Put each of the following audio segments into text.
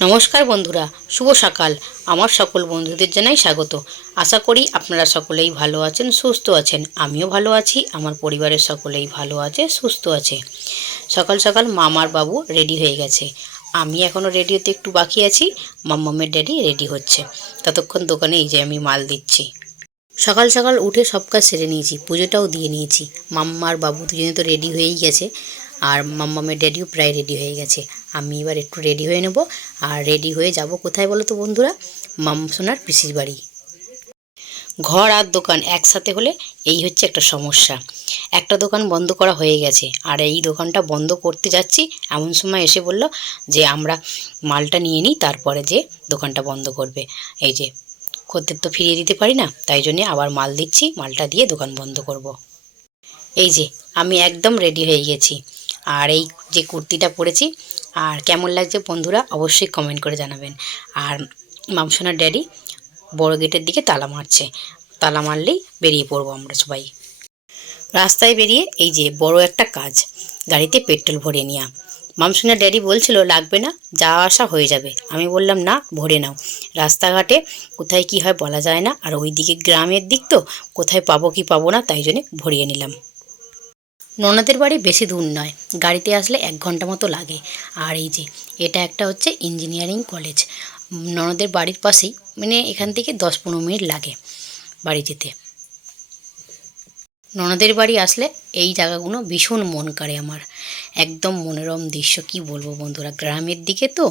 নমস্কার বন্ধুরা, শুভ সকাল। আমার সকল বন্ধুদের জানাই স্বাগত। আশা করি আপনারা সকলেই ভালো আছেন, সুস্থ আছেন। আমিও ভালো আছি, আমার পরিবারের সকলেই ভালো আছে, সুস্থ আছে। সকাল সকাল মামার বাবু রেডি হয়ে গেছে। আমি এখনও রেডিওতে একটু বাকি আছি, মাম্মামের ড্যাডি রেডি হচ্ছে। ততক্ষণ দোকানে এই যে আমি মাল দিচ্ছি। সকাল সকাল উঠে সব কাজ সেরে নিয়েছি, পুজোটাও দিয়ে নিয়েছি। মাম্মার বাবু দুজনে তো রেডি হয়েই গেছে। আর মাম্মামের ড্যাডিও প্রায় রেডি হয়ে গেছে। আমি এবার একটু রেডি হয়ে নেব। আর রেডি হয়ে যাব কোথায় বলো তো বন্ধুরা? মাম সোনার পিসির বাড়ি। ঘর আর দোকান একসাথে হলে এই হচ্ছে একটা সমস্যা। একটা দোকান বন্ধ করা হয়ে গেছে। আর এই দোকানটা বন্ধ করতে যাচ্ছি। এমন সময় এসে বলল যে, আমরা মালটা নিয়ে নিই, তারপরে যে দোকানটা বন্ধ করবে। এই যে, খদ্দের তো ফিরিয়ে দিতে পারি না, তাই জন্যে আবার মাল দিচ্ছি, মালটা দিয়ে দোকান বন্ধ করব। এই যে, আমি একদম রেডি হয়ে গেছি। আর এই যে কুর্তিটা পরেছি, আর কেমন লাগছে বন্ধুরা অবশ্যই কমেন্ট করে জানাবেন। আর মামসোনার ড্যাডি বড় গেটের দিকে তালা মারছে, তালা মারলেই বেরিয়ে পড়ব আমরা সবাই। রাস্তায় বেরিয়ে এই যে বড় একটা কাজ, গাড়িতে পেট্রোল ভরে নেওয়া মামসোনার ড্যাডি বলছিল, লাগবে না, যাওয়া আসা হয়ে যাবে। আমি বললাম, না, ভরে নাও। রাস্তাঘাটে কোথায় কি হয় বলা যায় না, আর ওইদিকে গ্রামের দিক তো কোথায় পাবো কি পাবো না, তাই জন্যে ভরিয়ে নিলাম। ননদের বাড়ি বেশি দূর নয়, গাড়িতে আসলে এক ঘণ্টা মতো লাগে। আর এই যে, এটা একটা হচ্ছে ইঞ্জিনিয়ারিং কলেজ ননদের বাড়ির পাশেই মানে এখান থেকে দশ পনেরো মিনিট লাগে বাড়ি যেতে। ননদের বাড়ি আসলে এই জায়গাগুলো ভীষণ মন কাড়ে আমার। একদম মনোরম দৃশ্য, কি বলব বন্ধুরা, গ্রামের দিকে তো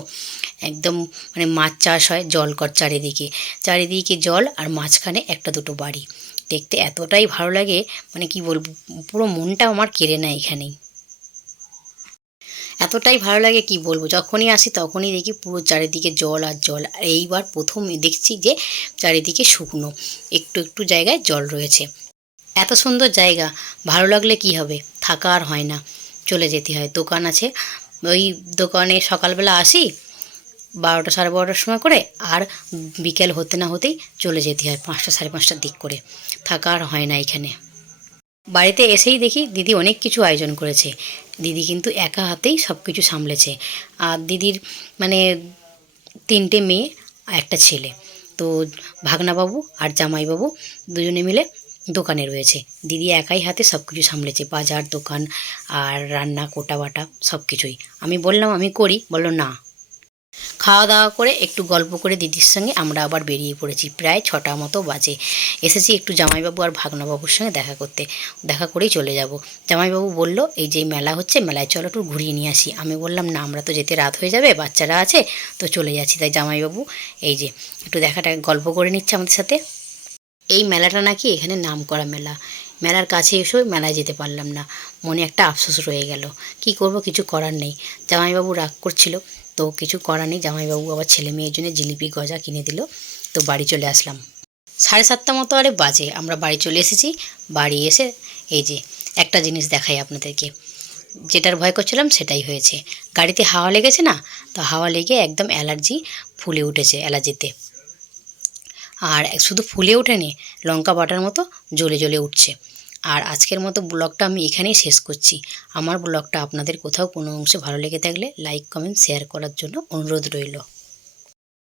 একদম মানে মাছ চাষ হয় জল কর চারিদিকে। চারিদিকে জল আর মাঝখানে একটা দুটো বাড়ি। দেখতে এতটাই ভালো লাগে মানে কি বলব, পুরো মনটা আমার কেড়ে নেয় এখানেই। এতটাই ভালো লাগে কি বলব, যখনই আসি তখনই দেখি পুরো চারিদিকে জল আর জল। আর এইবার প্রথম দেখছি যে চারিদিকে শুকনো, একটু একটু জায়গায় জল রয়েছে। এত সুন্দর জায়গা, ভালো লাগলে কি হবে? থাকা আর হয় না, চলে যেতে হয়। দোকান আছে, ওই দোকানে সকালবেলা আসি বারোটা সাড়ে বারোটার সময় করে আর বিকেল হতে না হতেই চলে যেতে হয় পাঁচটা সাড়ে পাঁচটার দিক করে। থাকা আর হয় না এখানে। বাড়িতে এসেই দেখি দিদি অনেক কিছু আয়োজন করেছে। দিদি কিন্তু একা হাতেই সব কিছু সামলেছে। আর দিদির মানে তিনটে মেয়ে, একটা ছেলে। তো ভাগনাবাবু আর জামাইবাবু দুজনে মিলে দোকানে রয়েছে। দিদি একাই হাতে সব কিছু সামলেছে। বাজার দোকান আর রান্না কোটা বাটা সব কিছুই আমি বললাম, আমি করি। বলল, না। খাওয়া দাওয়া করে একটু গল্প করে দিদির সঙ্গে আমরা আবার বেরিয়ে পড়েছি। প্রায় ছটা মতো বাজে। এসেছি একটু জামাইবাবু আর ভাগনাবাবুর সঙ্গে দেখা করতে। দেখা করেই চলে যাব। জামাইবাবু বলল, এই যে মেলা হচ্ছে, মেলায় চলো একটু ঘুরিয়ে নিয়ে আসি। আমি বললাম, না, আমরা তো যেতে রাত হয়ে যাবে, বাচ্চারা আছে, তো চলে যাচ্ছি। তাই জামাইবাবু, এই যে, একটু দেখাটা, গল্প করে নিচ্ছে আমাদের সাথে। এই মেলাটা নাকি এখানে নাম করা মেলা। মেলার কাছে এসেও মেলায় যেতে পারলাম না। মনে একটা আফসোস রয়ে গেল। কি করব, কিছু করার নেই। জামাইবাবু রাগ করছিল। তো কিছু করার নেই। জামাইবাবু আবার ছেলে মেয়ের জন্য জিলিপি গজা কিনে দিল। তো বাড়ি চলে আসলাম। সাড়ে সাতটা মতো আরে বাজে। আমরা বাড়ি চলে এসেছি। বাড়ি এসে এই যে একটা জিনিস দেখাই আপনাদেরকে। যেটার ভয় করছিলাম সেটাই হয়েছে। গাড়িতে হাওয়া লেগেছে না? তো হাওয়া লেগে একদম অ্যালার্জি ফুলে উঠেছে অ্যালার্জিতে। আর শুধু ফুলে ওঠেনি, লঙ্কা বাটার মতো জ্বলে জ্বলে উঠছে। আর আজকের মতো ব্লগটা আমি এখানেই শেষ করছি। আমার ব্লগটা আপনাদের কোথাও কোনো অংশে ভালো লেগে থাকলে লাইক কমেন্ট শেয়ার করার জন্য অনুরোধ রইল।